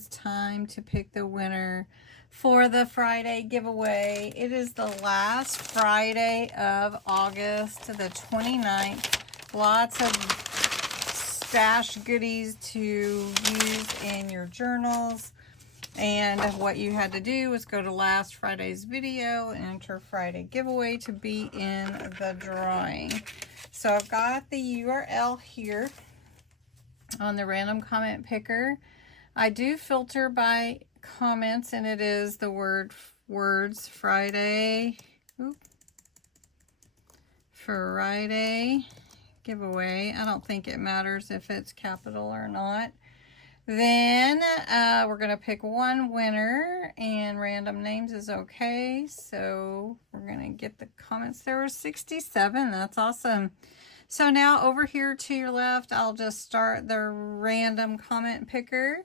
is time to pick the winner for the Friday giveaway. It is the last Friday of August, the 29th. Lots of stash goodies to use in your journals. And what you had to do was go to last Friday's video and enter Friday giveaway to be in the drawing. So I've got the URL here on the random comment picker. I do filter by comments, and it is the words Friday. Friday giveaway. I don't think it matters if it's capital or not. Then we're going to pick one winner, and random names is okay. So we're going to get the comments. There were 67. That's awesome. So now over here to your left, I'll just start the random comment picker,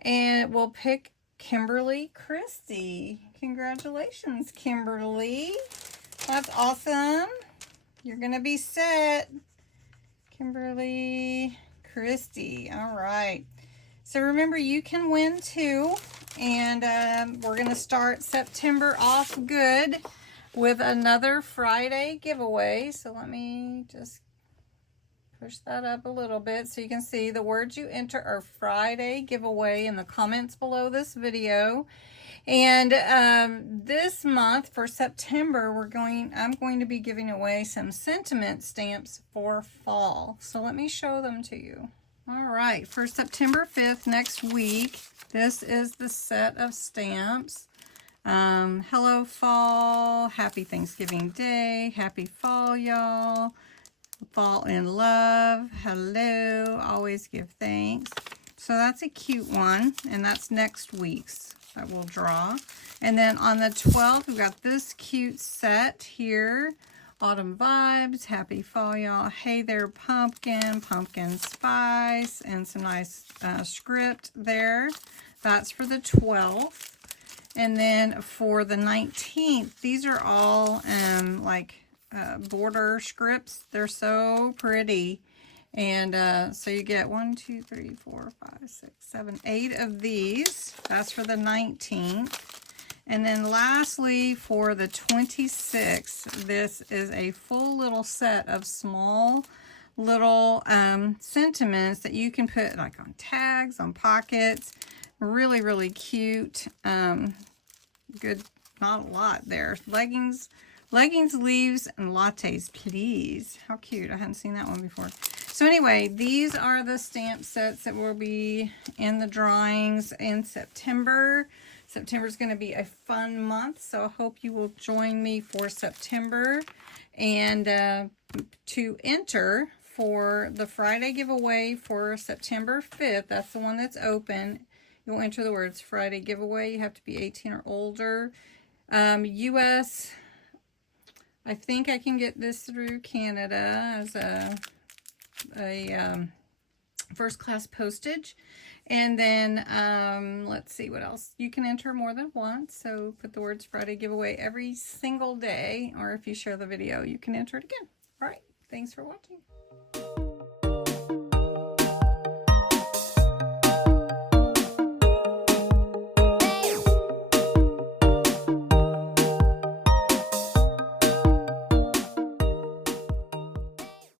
and we'll pick Kimberly Christie. Congratulations, Kimberly. That's awesome. You're going to be set. Kimberly Christie. All right. So remember, you can win too. And we're going to start September off good with another Friday giveaway. So let me just push that up a little bit so you can see the words you enter are Friday giveaway in the comments below this video. And this month for September, I'm going to be giving away some sentiment stamps for fall. So let me show them to you. All right, for September 5th, next week, this is the set of stamps. Hello fall, happy Thanksgiving Day, happy fall y'all. Fall in love, hello, always give thanks. So that's a cute one, and that's next week's that we'll draw. And then on the 12th, we've got this cute set here. Autumn vibes, happy fall y'all. Hey there pumpkin, pumpkin spice, and some nice script there. That's for the 12th. And then for the 19th, these are all border scripts. They're so pretty. And so you get 1, 2, 3, 4, 5, 6, 7, 8 of these. That's for the 19th. And then lastly, for the 26th, this is a full little set of small little sentiments that you can put like on tags, on pockets. Really, really cute. Good, not a lot there. Leggings, leaves, and lattes, please. How cute. I hadn't seen that one before. So anyway, these are the stamp sets that will be in the drawings in September. September is going to be a fun month, so I hope you will join me for September. And to enter for the Friday giveaway for September 5th, that's the one that's open. You'll enter the words Friday giveaway. You have to be 18 or older. U.S., I think I can get this through Canada as a first class postage. And then let's see what else. You can enter more than once, so put the words Friday giveaway every single day, or if you share the video, you can enter it again. All right, thanks for watching.